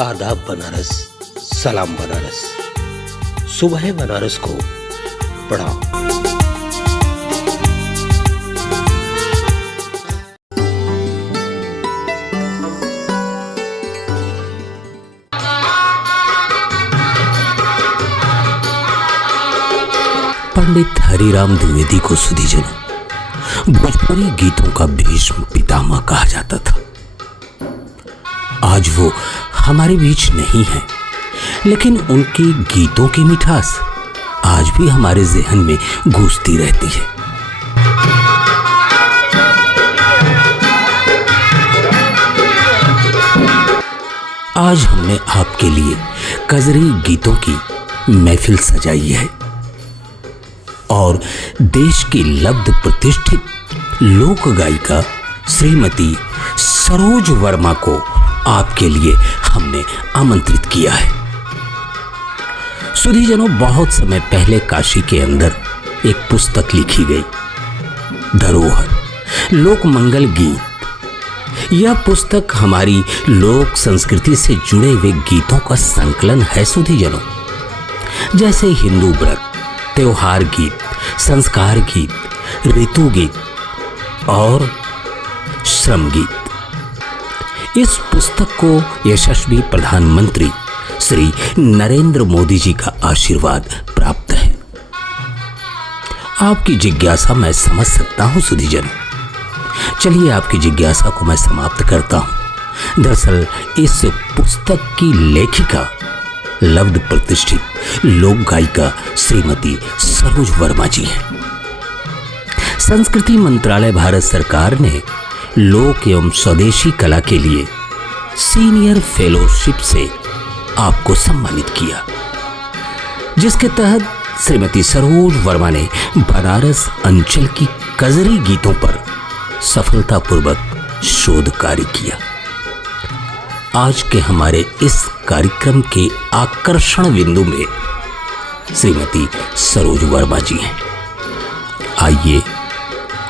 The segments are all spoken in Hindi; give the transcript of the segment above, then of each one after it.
आदाब बनारस, सलाम बनारस, सुबह बनारस को पढ़ाओ। पंडित हरिराम द्विवेदी को सुधीजनों भोजपुरी गीतों का भीष्म पितामह कहा जाता था। आज वो हमारे बीच नहीं है, लेकिन उनके गीतों की मिठास आज भी हमारे ज़हन में गूंजती रहती है। आज हमने आपके लिए कजरी गीतों की महफिल सजाई है और देश की लब्ध प्रतिष्ठित लोक गायिका श्रीमती सरोज वर्मा को आपके लिए हमने आमंत्रित किया है। सुधीजनों, बहुत समय पहले काशी के अंदर एक पुस्तक लिखी गई, धरोहर लोक मंगल गीत। यह पुस्तक हमारी लोक संस्कृति से जुड़े हुए गीतों का संकलन है सुधीजनों, जैसे हिंदू व्रत, त्योहार गीत, संस्कार गीत, ऋतु गीत और श्रम गीत। इस पुस्तक को यशस्वी प्रधानमंत्री श्री नरेंद्र मोदी जी का आशीर्वाद प्राप्त है। आपकी जिज्ञासा मैं समझ सकता हूं सुधीजनों। चलिए आपकी जिज्ञासा को मैं समाप्त करता हूं। दरअसल इस पुस्तक की लेखिका लब्ध प्रतिष्ठित लोक गायिका श्रीमती सरोज वर्मा जी हैं। संस्कृति मंत्रालय भारत सरकार ने लोक एवं स्वदेशी कला के लिए सीनियर फेलोशिप से आपको सम्मानित किया, जिसके तहत श्रीमती सरोज वर्मा ने बनारस अंचल की कजरी गीतों पर सफलतापूर्वक शोध कार्य किया। आज के हमारे इस कार्यक्रम के आकर्षण बिंदु में श्रीमती सरोज वर्मा जी हैं। आइए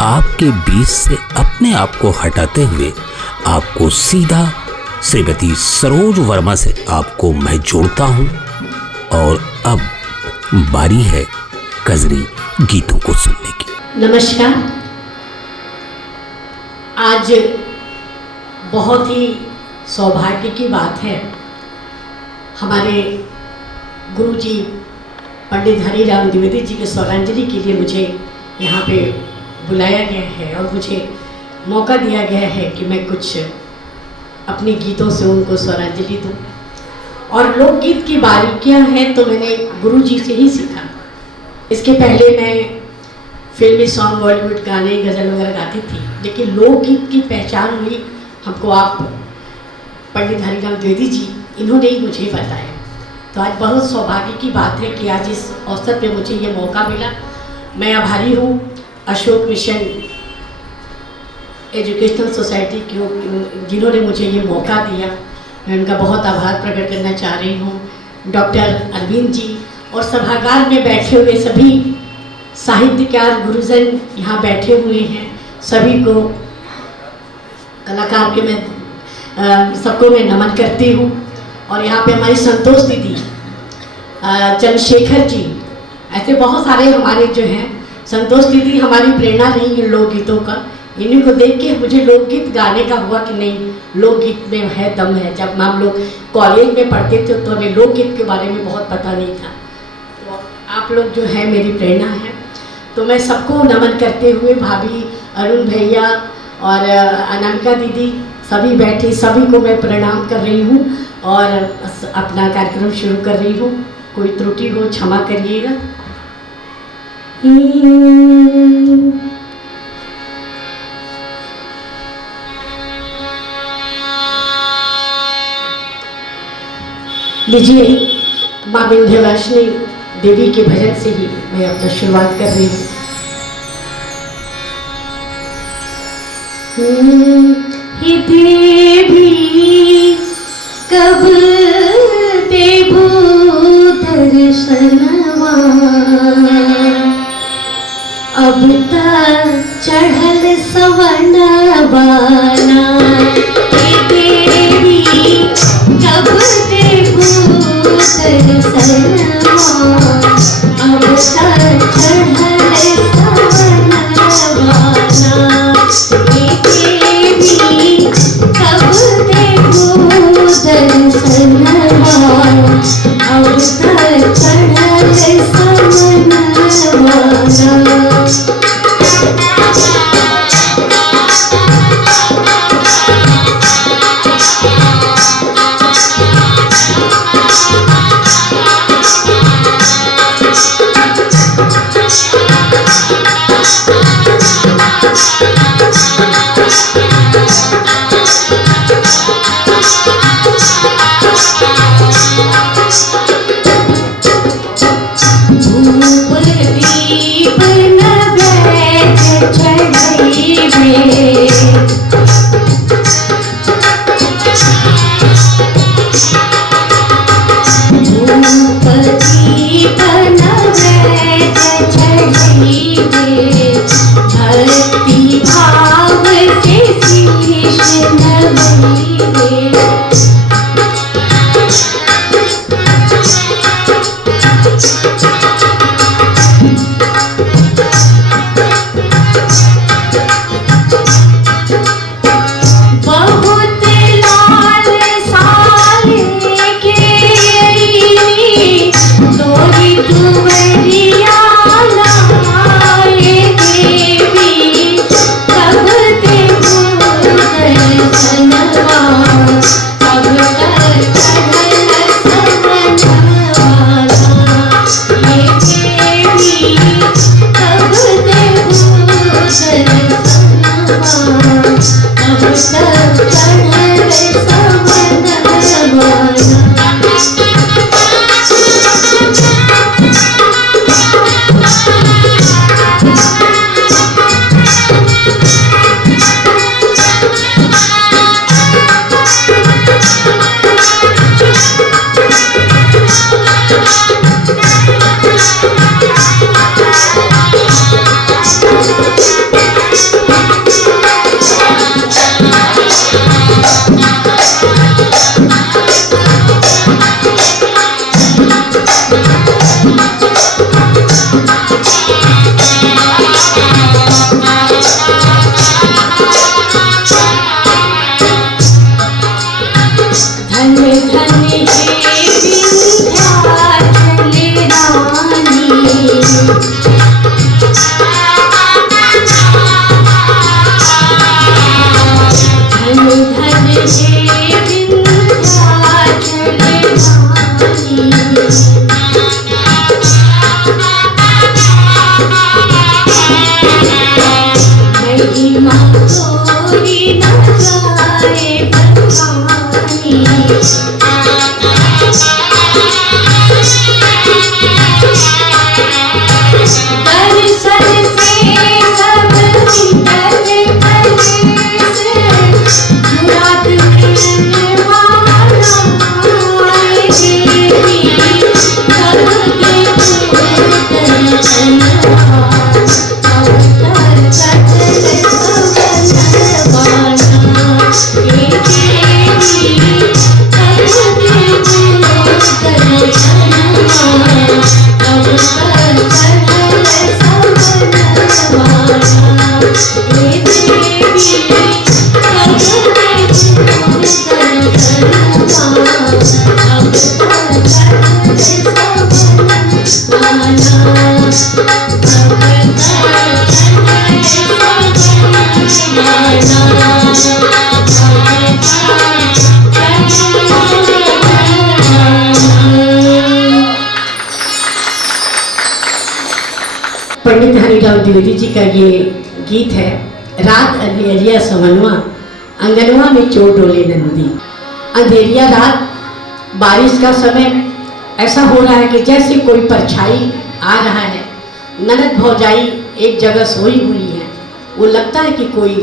आपके बीच से अपने आप को हटाते हुए आपको सीधा श्रीमती सरोज वर्मा से आपको मैं जोड़ता हूं और अब बारी है कजरी गीतों को सुनने की। नमस्कार। आज बहुत ही सौभाग्य की बात है, हमारे गुरुजी पंडित हरिराम द्विवेदी जी के स्वरांजलि के लिए मुझे यहाँ पे बुलाया गया है और मुझे मौका दिया गया है कि मैं कुछ अपने गीतों से उनको स्वरांजलि दूँ। और लोकगीत की बारीकियाँ हैं तो मैंने गुरुजी से ही सीखा। इसके पहले मैं फिल्मी सॉन्ग, बॉलीवुड गाने, गज़ल वगैरह गाती थी, लेकिन लोकगीत की पहचान हुई हमको आप पंडित हरिराम द्विवेदी जी, इन्होंने ही मुझे बताया। तो आज बहुत सौभाग्य की बात है कि आज इस अवसर पे मुझे ये मौका मिला। मैं आभारी हूँ अशोक मिशन एजुकेशनल सोसाइटी की, जिन्होंने मुझे ये मौका दिया। मैं उनका बहुत आभार प्रकट करना चाह रही हूँ। डॉक्टर अरविंद जी और सभागार में बैठे हुए सभी साहित्यकार गुरुजन यहाँ बैठे हुए हैं, सभी को कलाकार के मैं सबको मैं नमन करती हूँ। और यहाँ पे हमारी संतोष दीदी, चंद्रशेखर जी, ऐसे बहुत सारे हमारे जो हैं। संतोष दीदी हमारी प्रेरणा रही है लोकगीतों का। इन्हीं को देख के मुझे लोकगीत गाने का हुआ कि नहीं, लोकगीत में है दम है। जब हम लोग कॉलेज में पढ़ते थे तो हमें लोकगीत के बारे में बहुत पता नहीं था। तो आप लोग जो है मेरी प्रेरणा है। तो मैं सबको नमन करते हुए, भाभी अरुण भैया और अनामिका दीदी सभी बैठे, सभी को मैं प्रणाम कर रही हूँ और अपना कार्यक्रम शुरू कर रही हूँ। कोई त्रुटि हो क्षमा करिएगा। लीजिए, माँ विंध्यवासिनी देवी के भजन से ही मैं अपना शुरुआत कर रही हूँ। हे देवी कब देवो दर्शनवा, अब तक चढ़ल सवनवाना। हे देवी कब पंडित हरिराम द्विवेदी जी का ये गीत है। रात अंधेरिया समनवा अंगनवा में चोर डोले नंदी। अंधेरिया रात, बारिश का समय, ऐसा हो रहा है कि जैसे कोई परछाई आ रहा है। ननद भौजाई एक जगह सोई हुई है, वो लगता है कि कोई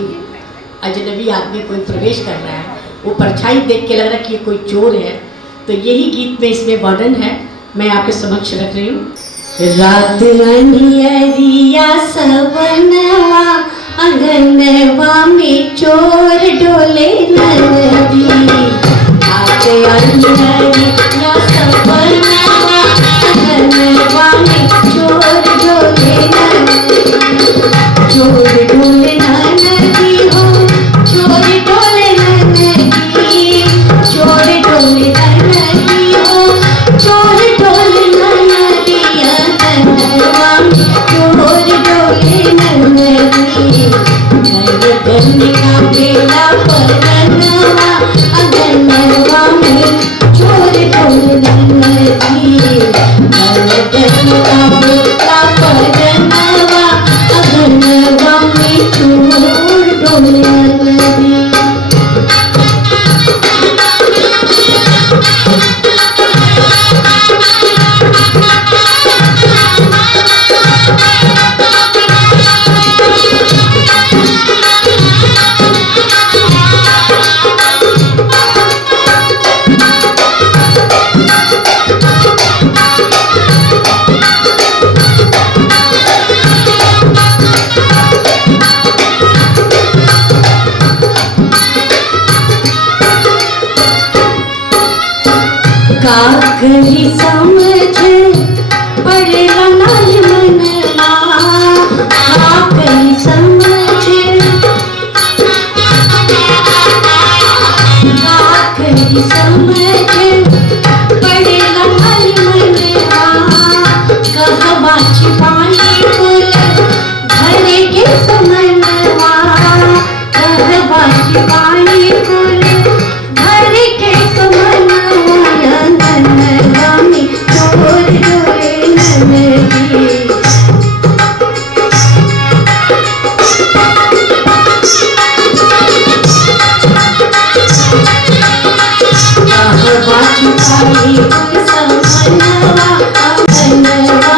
अजनबी आदमी कोई प्रवेश कर रहा है। वो परछाई देख के लग रहा है कि कोई चोर है। तो यही गीत में इसमें वर्णन है, मैं आपके समक्ष रख रही हूँ। रात अंधियरिया सवनवा अंगनवा में चोर डोले नदी। रात अंधियरिया सवनवा अंगनवा में चोर डोले नदी। चोर डोले नदी हो, चोर डोले नदी, चोर डोले नदी हो, चोर डोले नदी। अंगनवा में चोर डोले नदी। घर घर का बेला परनवा अंगनवा में चोर डोले नदी। घर घर का बेला परनवा अंगनवा में चोर डोले नदी। काकरी समझ पड़ेला नाल मनवा। काकरी समझ, काकरी समझ पड़ेला नाल मनवा। कहवा छिपाई फूल घरे के समनवा। कहवा छिपाई फूल घरे के समनवा। अंगनवा में चोर डोले नदी। कहवा छुपाई फूल समनवा अंगनवा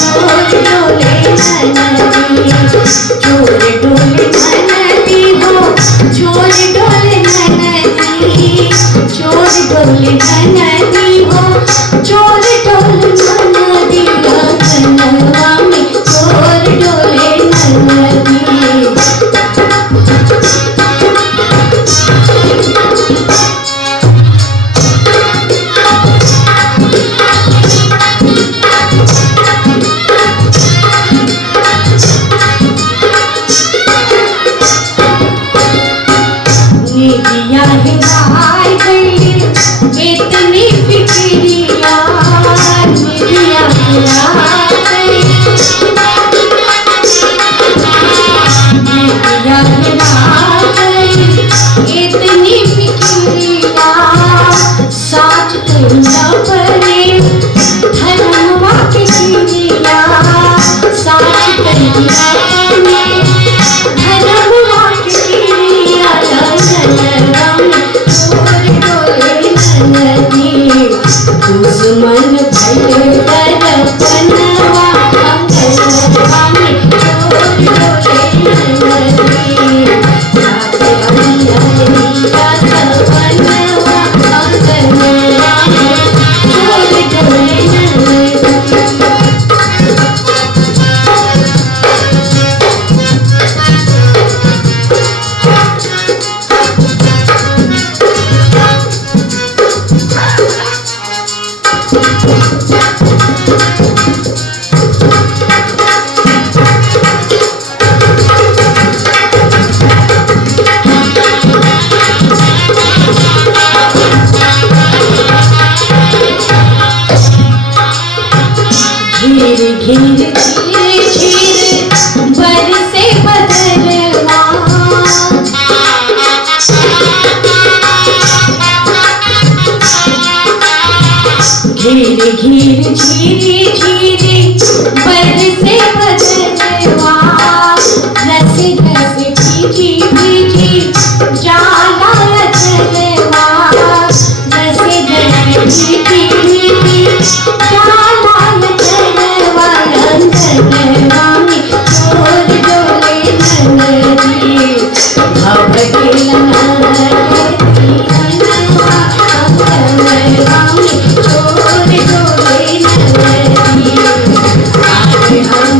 चोर डोले ननदी चोर डोले ननदी हो चोर डोले ननदी चोर डोले ननदी हो चोर डोले ननदी अंगनवा में चोर डोले ननदी निदिया हिलाए गई इतनी फिक्रिया निदिया हिलाए गई निदिया हिलाए गई इतनी फिक्रिया साच तुझा परे धर्मवा की चिड़िया साच तुझा परे धर्मवा की चिड़िया दुश्मन भले दर्पणवा अंगनवा में चोर डोले ननदी राधे अंगनवा सपनवा अंगनवा में चोर डोले ननदी घिर घिर झीर झीर बरसे बदरवा घिर घिर झीर झीर बरसे बदरवा रस रस भीजी भीजी जाला चलवा रस रस भीजी भीजी जाला चलवा अंगनवा में चोर डोले ननदी भवकेला ननदी अंगनवा में चोर डोले ननदी आगे हम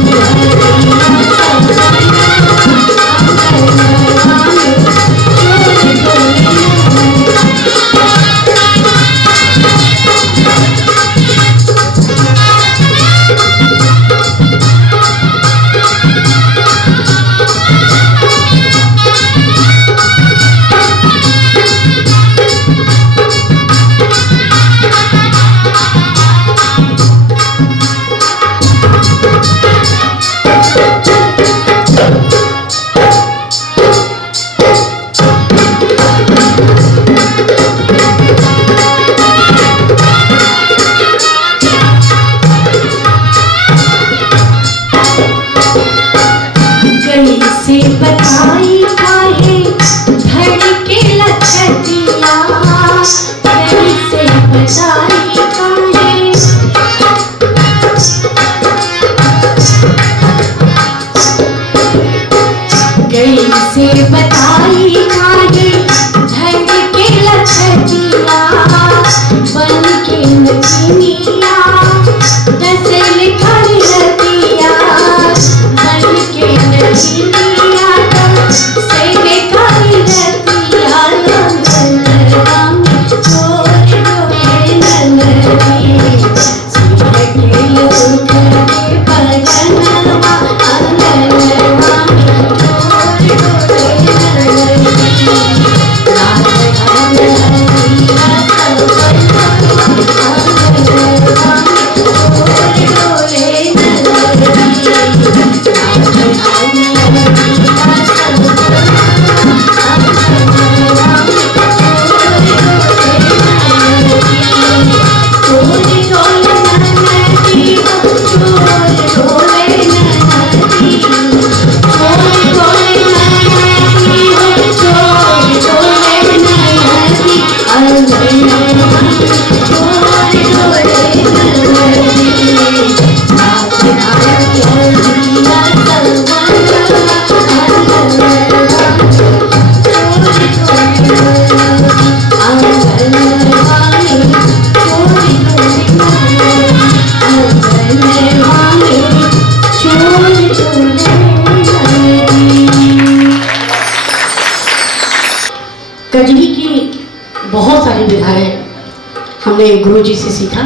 अपने गुरुजी से सीखा।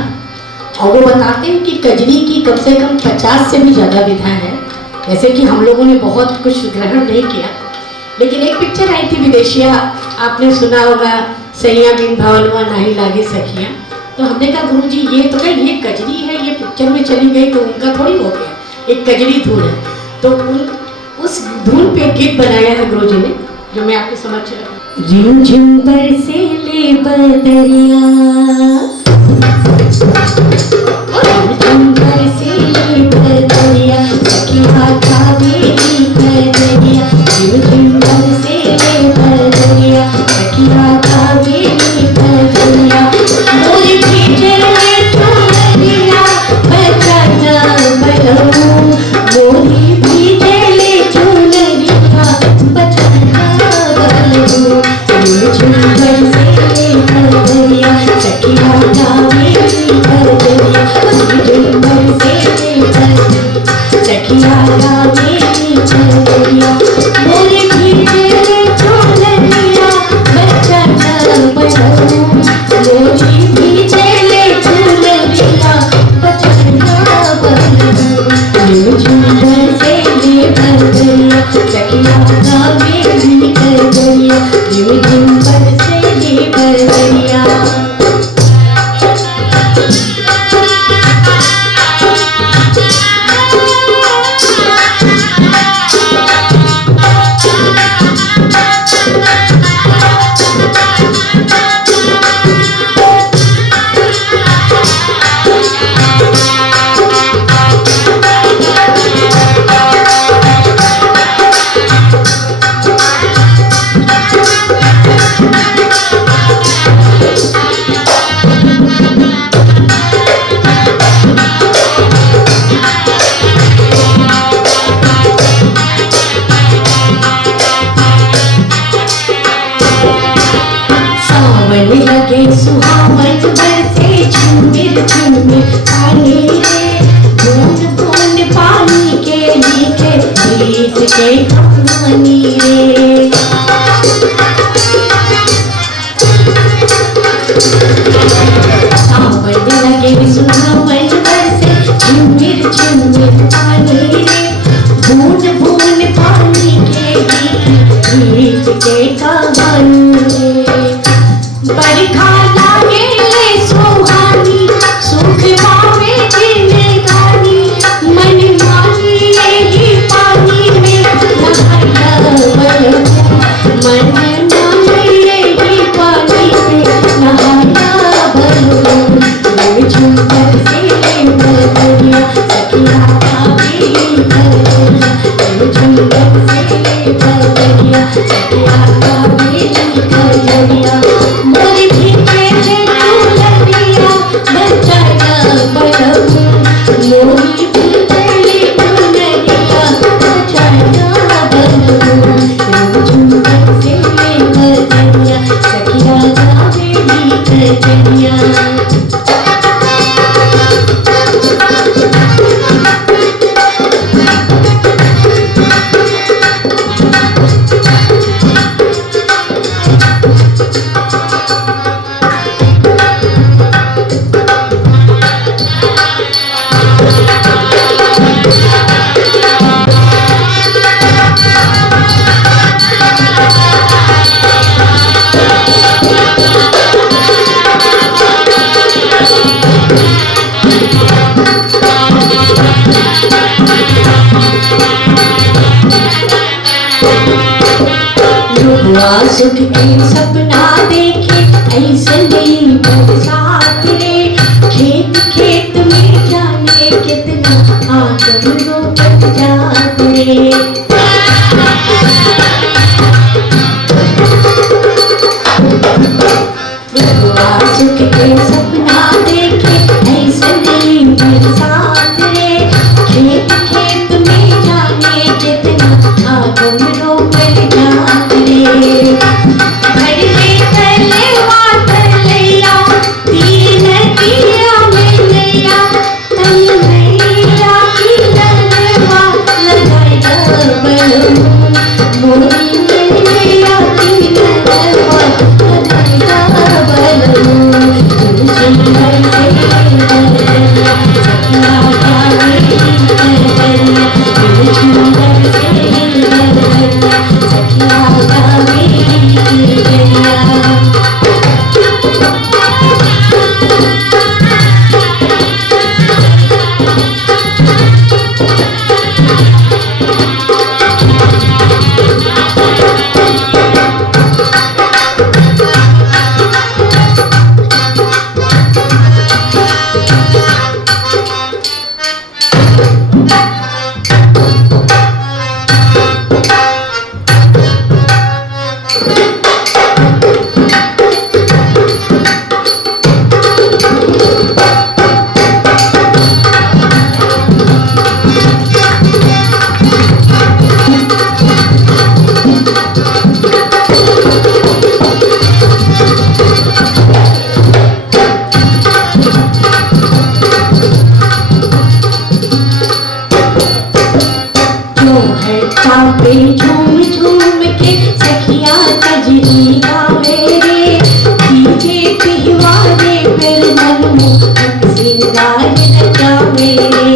और वो बताते हैं कि कजरी की कम से कम 50 से भी ज़्यादा विधाएं हैं। जैसे कि हम लोगों ने बहुत कुछ ग्रहण नहीं किया, लेकिन एक पिक्चर आई थी विदेशिया, आपने सुना होगा, सैया बिन भवनवा नहीं लागे सखिया। तो हमने कहा गुरुजी ये तो क्या ये कजरी है, ये पिक्चर में चली गई तो उनका थोड़ी हो गया, एक कजरी धुन है। तो उस धुन पे गीत बनाया है गुरुजी ने, जो मैं आपके समक्ष रखूं। रिमझिम बरसेले बदरिया, रिमझिम बरसेले बदरिया, सखिया कावेरी बदरिया, रिमझिम बरसेले बदरिया, सखिया कावेरी बदरिया, मोरी भीजले चुनरिया बचाना बलऊ, मोरी भीजले चुनरिया बचाना बलऊ, रिमझिम बरसेले बदरिया, सखिया कावेरी बदरिया, रिमझिम बरसेले बदरिया, सखिया कावेरी बदरिया, मोरी भीजले चुनरिया बचाना बलऊ, मोरी भीजले चुनरिया बचाना बलऊ, रिमझिम बरसेले बदरिया, सखिया कावेरी बदरिया, रिमझिम बरसेले बदरिया। लगे सुहावन बरसे झूमिर झूमिर पानी रे, बूंद बूंद पानी के नीचे प्रीत के कहानी रे। सावन लगे सुहावन बरसे झूमिर झूमिर पानी रे, बूंद बूंद पानी के नीचे प्रीत के कहानी रे। बरखा लागे सुहानी, सुख पावे जिंदगानी, मन मानी यही पानी में नहाया बलऊ, मन मानी यही पानी में नहाया बलऊ, रिमझिम बरसेले बदरिया, सखिया कावेरी बदरिया, रिमझिम बरसेले बदरिया, सखिया कावेरी बदरिया, मोरी भीजले चुनरिया बचाना बलऊ, मोरी भीजले चुनरिया बचाना बलऊ, रिमझिम बरसेले बदरिया, सखिया कावेरी बदरिया। सुख के सपना देखे ऐसे नहीं बरसात रे, खेत खेत में जाने कितना आंगन रोपत जात रे। सुख के सपना देखे ऐसे नहीं बरसात रे, खेत खेत में जाने कितना आंगन रोपत जात रे। भरले तलवा तलैया तीन दिया में नैया, तल मैया की झूम झूम के सखिया कजरी गावे रे, डीजे पिहवारे फिर मनमोहक सिंगार रचावे रे।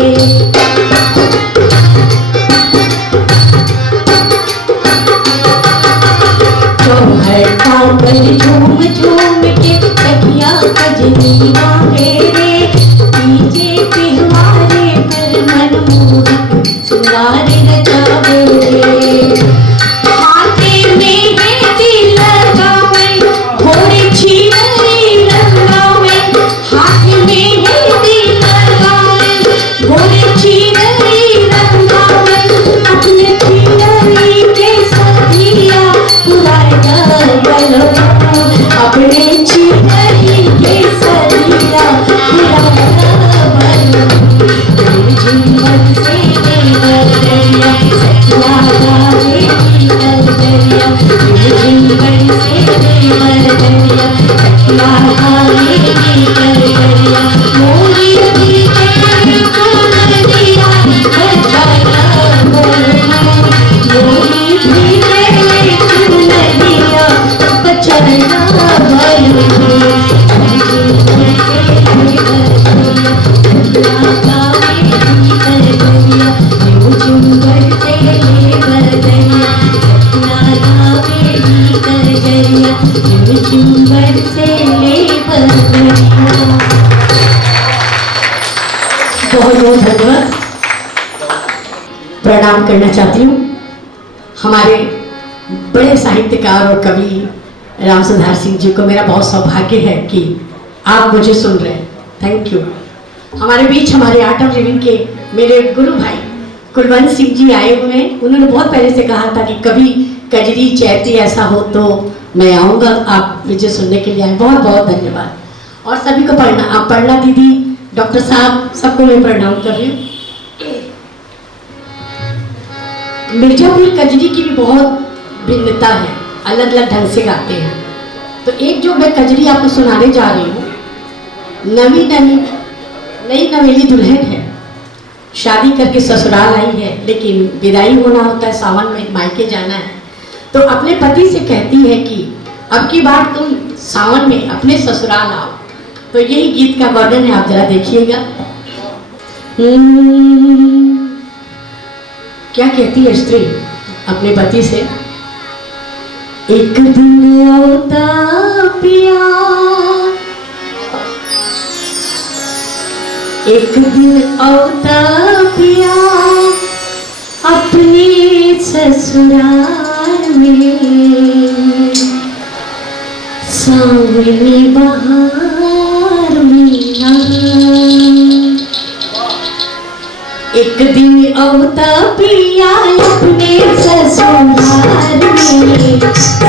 चौहटा पर झूम झूम के सखिया कजरी गावे रे, डीजे पिहवारे फिर मनमोहक सिंगार रचावे रे। हाथे में मेहंदी लगावे, घोड़े छीनरी रंगावे, हाथ में मेहंदी लगावे, घोड़े छीनरी रंगावे, अपने छीनरी के सदिया पुराना बनो, अपने छीनरी के सदिया पुराना बनो। जीवन से बदलिया सखिया गावे कजरिया, जीवन से बदलिया सखिया गावे कजरिया। मोरी तेरे चुनरिया बचाना बोलो, मोरी तेरे चुनरिया बचाना बोलो। जीवन से बदलिया सखिया गावे कजरिया, झूमर से बदलिया सखिया गावे कजरिया, झूमर से बदलिया। बहुत बहुत धन्यवाद। प्रणाम करना चाहती हूँ हमारे बड़े साहित्यकार और कवि राम सुधार सिंह जी को। मेरा बहुत सौभाग्य है कि आप मुझे सुन रहे हैं। Thank you. हमारे बीच हमारे आर्ट ऑफ लिविंग के मेरे गुरु भाई कुलवंत सिंह जी आए हुए हैं। उन्होंने बहुत पहले से कहा था कि कभी कजरी चैती ऐसा हो तो मैं आऊँगा, आप मुझे सुनने के लिए आए। बहुत बहुत धन्यवाद। और सभी को प्रणाम, पर्णा दीदी, डॉक्टर साहब, सबको मैं प्रणाम कर रही हूँ। मिर्जापुर कजरी की भी बहुत भिन्नता है, अलग अलग ढंग से गाते हैं। तो एक जो मैं कजरी आपको सुनाने जा रही हूँ, नई नवेली दुल्हन है, शादी करके ससुराल आई है, लेकिन विदाई होना होता है, सावन में मायके जाना है। तो अपने पति से कहती है कि अब की बार तुम सावन में अपने ससुराल आओ। तो यही गीत का वर्णन है, आप जरा देखिएगा। क्या कहती है स्त्री अपने पति से? एक दिन औता पिया, एक दिन औता पिया अपने ससुराल में, सावनी बहार मीना। एक दिन औता पिया अपने ससुराल में,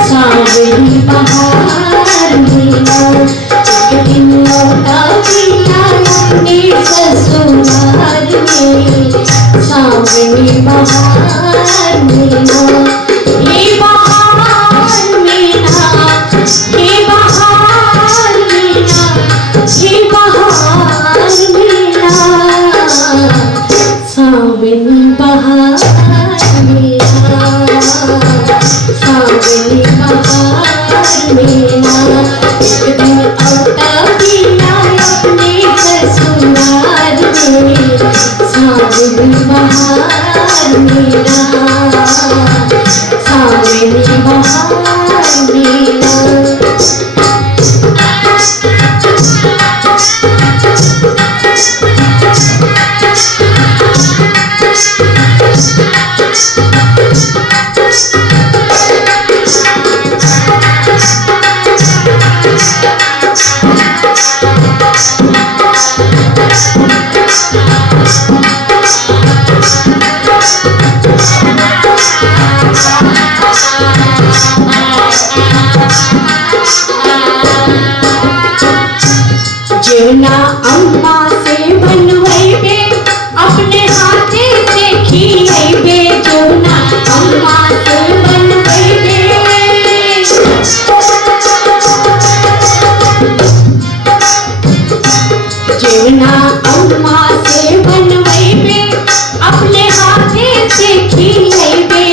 सावनी बहार मीना। एक दिन औता पिया अपने ससुराल में, सावनी बहार मीना। हे बहार मीना, हे बहार मीना, हे बहार मीना, सावनी बहार मीना, सावनी बहार मीना। एक दिन औता पिया अपने ससुराल में, सावनी बहार मीना, सावनी बहार मीना। जेवना अम्मा से बनवैबे, अपने हाथे से खियैबे। जेवना अम्मा से बनवैबे, जेवना अम्मा से बनवैबे, अपने हाथे से खियैबे।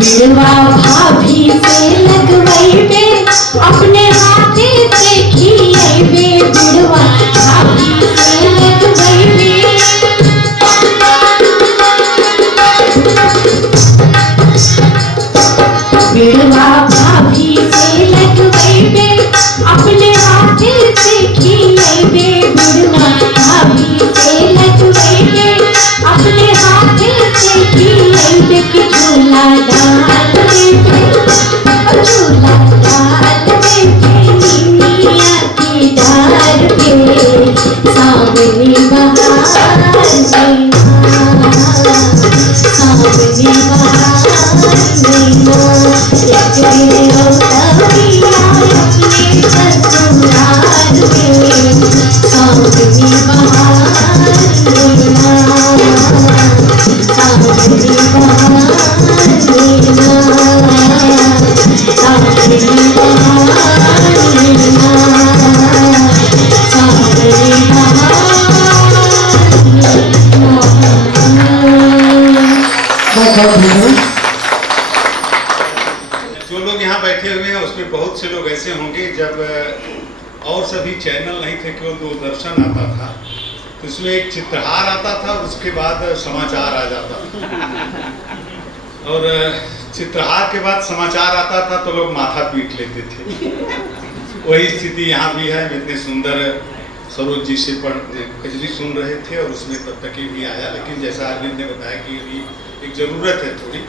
बिरवा भाभी से लगवैबे अपने हाथे से खियैबे, बिरवा भाभी से लगवैबे बिरवा भाभी से लगवैबे अपने हाथे से खियैबे, बिरवा भाभी से लगवैबे अपने हाथे से खियैबे कि झूला डाल देबे, झूला डाल देबे निमिया की डार पे सावनी बहार में, सावनी बहार में एक दिन औतबिया अपने ससुराल में सावनी बहार में, सावनी बहार जो लोग यहाँ बैठे हुए हैं उसमें बहुत से लोग ऐसे होंगे, जब और सभी चैनल नहीं थे, केवल दूरदर्शन आता था तो उसमें एक चित्रहार आता था, उसके बाद समाचार आ जाता था और चित्रहार के बाद समाचार आता था तो लोग माथा पीट लेते थे। वही स्थिति यहाँ भी है। इतने सुंदर सरोज जी से कजरी सुन रहे थे और उसमें तब तक भी आया, लेकिन जैसा अरविंद ने बताया कि अभी एक ज़रूरत है थोड़ी,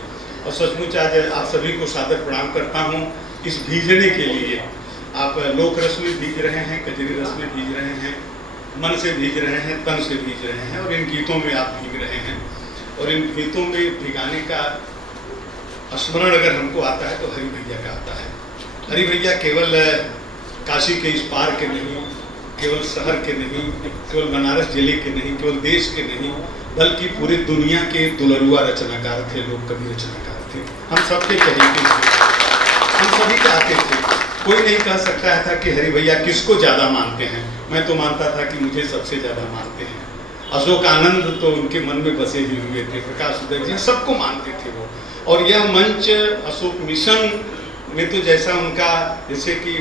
और सचमुच आज आप सभी को सादर प्रणाम करता हूँ इस भीजने के लिए। आप लोक रस में भीज रहे हैं, कजरी रस में भीज रहे हैं, मन से भीज रहे हैं, तन से भीज रहे हैं, और इन गीतों में आप भीग रहे हैं। और इन गीतों में भिगाने का स्मरण अगर हमको आता है तो हरि भैया का आता है। हरि भैया केवल काशी के इस पार के नहीं, केवल शहर के नहीं, केवल बनारस जिले के नहीं, केवल देश के नहीं, बल्कि पूरी दुनिया के दुलरुआ रचनाकार थे, लोक कवि रचनाकार थे। हम सबके कहेंगे, हम सभी चाहते थे। कोई नहीं कह सकता था कि हरि भैया किसको ज़्यादा मानते हैं। मैं तो मानता था कि मुझे सबसे ज़्यादा मानते हैं। अशोक आनंद तो उनके मन में बसे ही हुए थे, प्रकाश उदय जी सबको मानते थे वो। और यह मंच अशोक मिशन में तो जैसा उनका, जैसे कि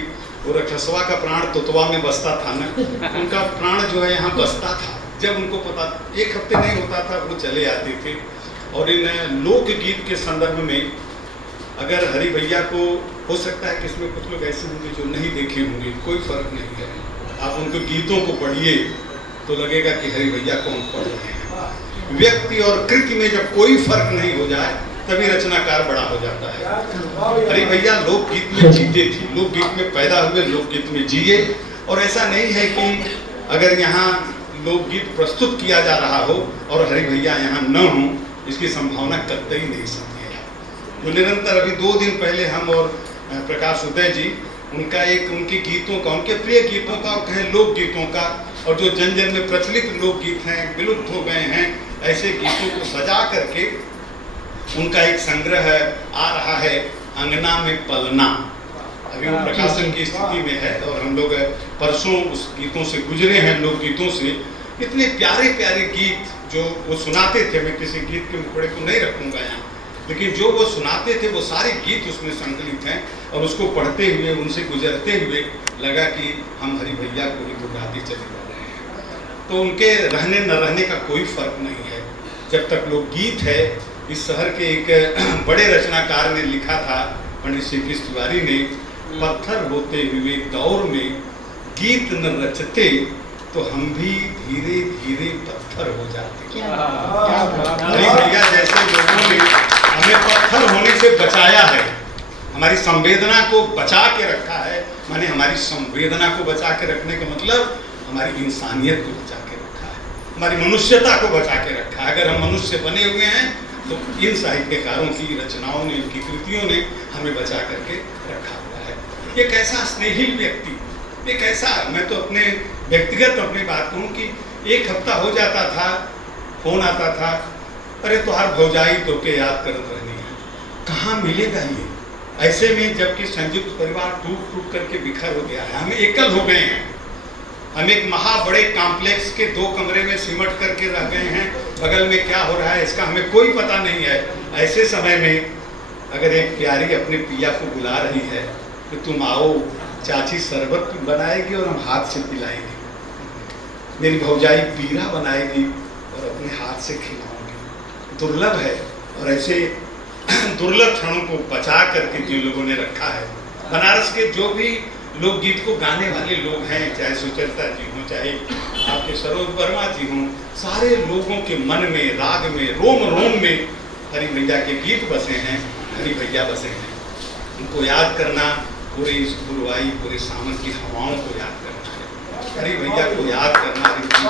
वो रखसवा का प्राण तोतवा में बसता था ना, उनका प्राण जो है यहाँ बसता था। जब उनको पता, एक हफ्ते नहीं होता था वो चले आते थे। और इन लोकगीत के संदर्भ में अगर हरि भैया को, हो सकता है कि इसमें कुछ लोग ऐसे होंगे जो नहीं देखे होंगे, कोई फर्क नहीं है। आप उनके गीतों को पढ़िए तो लगेगा कि हरि भैया को हम पढ़ रहे हैं। व्यक्ति और कृति में जब कोई फर्क नहीं हो जाए तभी रचनाकार बड़ा हो जाता है। हरि भैया लोकगीत में जीते थे, लोकगीत में पैदा हुए, लोकगीत में जिए। और ऐसा नहीं है कि अगर यहाँ लोकगीत प्रस्तुत किया जा रहा हो और हरि भैया यहाँ न हो, इसकी संभावना कतई नहीं सकती है। जो निरंतर अभी 2 दिन पहले हम और प्रकाश उदय जी उनका एक, उनके गीतों का, उनके प्रिय गीतों का, कहें लोक गीतों का, और जो जन जन में प्रचलित लोकगीत हैं, विलुप्त हो गए हैं, ऐसे गीतों को सजा करके उनका एक संग्रह आ रहा है, अंगना में पलना। अभी वो प्रकाशन की स्थिति में है और हम लोग परसों उस गीतों से गुजरे हैं, लोकगीतों से। इतने प्यारे प्यारे गीत जो वो सुनाते थे, मैं किसी गीत के मुखड़े को नहीं रखूंगा यहाँ, लेकिन जो वो सुनाते थे वो सारे गीत उसमें संकलित हैं। और उसको पढ़ते हुए, उनसे गुजरते हुए लगा कि हम हरि भैया को ही दोहराते चले जा रहे हैं। तो उनके रहने न रहने का कोई फर्क नहीं है। जब तक लोग गीत है, इस शहर के एक बड़े रचनाकार ने लिखा था, पंडित श्री कृष्ण तिवारी ने, पत्थर होते हुए दौर में गीत न रचते तो हम भी धीरे धीरे पत्थर हो जाते। हरि भैया जैसे लोगों ने हमें पत्थर होने से बचाया है, हमारी संवेदना को बचा के रखा है। माने हमारी संवेदना को बचा के रखने का मतलब हमारी इंसानियत को बचा के रखा है, हमारी मनुष्यता को बचा के रखा है। अगर हम मनुष्य बने हुए हैं तो इन साहित्यकारों की रचनाओं ने, इनकी कृतियों ने हमें बचा करके रखा हुआ है। एक ऐसा स्नेहिल व्यक्ति, एक ऐसा, मैं तो अपने व्यक्तिगत अपनी बात कहूँ कि एक हफ्ता हो जाता था, फोन आता था, अरे तुहार भौजाई तो के याद करत रहनी है, कहाँ मिलेगा ये। ऐसे में जबकि संयुक्त परिवार टूट टूट करके बिखर हो गया है, हम एकल हो गए हैं, हम एक बड़े कॉम्प्लेक्स के 2 कमरे में सिमट करके रह गए हैं, बगल में क्या हो रहा है इसका हमें कोई पता नहीं है। ऐसे समय में अगर एक प्यारी अपने पिया को बुला रही है कि तुम आओ, चाची शरबत बनाएगी और हम हाथ से पिलाएंगे, मेरी भौजाई पीरा बनाएगी और अपने हाथ से खिलाऊंगी, दुर्लभ है। और ऐसे दुर्लभ क्षणों को बचा करके जिन लोगों ने रखा है, बनारस के जो भी लोकगीत को गाने वाले लोग हैं, चाहे सुचरिता जी हों, चाहे आपके सरोज वर्मा जी हों, सारे लोगों के मन में, राग में, रोम रोम में हरि भैया के गीत बसे हैं, हरि भैया बसे हैं। उनको याद करना, पूरे इस गुरुवाई, पूरे सावन की हवाओं को याद करना है, हरि भैया को याद करना, हरि भैया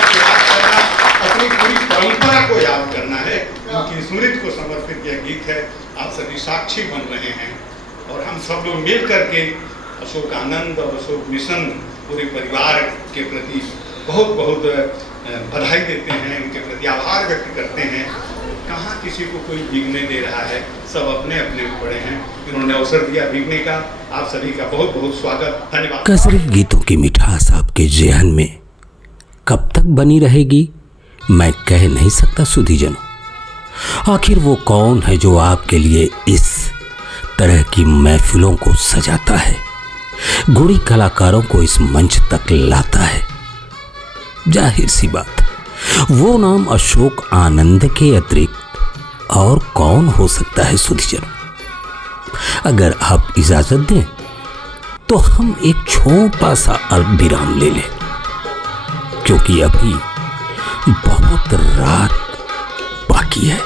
को याद करना, अपनी पूरी परंपरा को याद करना है। उनकी स्मृति को समर्पित यह गीत है। आप सभी साक्षी बन रहे हैं और हम सब लोग मिल करके अशोक आनंद और अशोक मिशन पूरे परिवार के प्रति बहुत बहुत बधाई देते हैं, उनके प्रति आभार व्यक्त करते हैं। कहाँ किसी को कोई भीगने दे रहा है, सब अपने अपने में पड़े हैं। इन्होंने अवसर दिया भीगने का, आप सभी का बहुत बहुत स्वागत, धन्यवाद। कजरी गीतों की मिठास आपके ज़हन में कब तक बनी रहेगी मैं कह नहीं सकता सुधीजनों। आखिर वो कौन है जो आपके लिए इस तरह की महफिलों को सजाता है, गुणी कलाकारों को इस मंच तक लाता है। जाहिर सी बात, वो नाम अशोक आनंद के अतिरिक्त और कौन हो सकता है सुधीजनों। अगर आप इजाजत दें तो हम एक छोटा सा अल्पविराम ले लें, क्योंकि अभी बहुत रात बाकी है।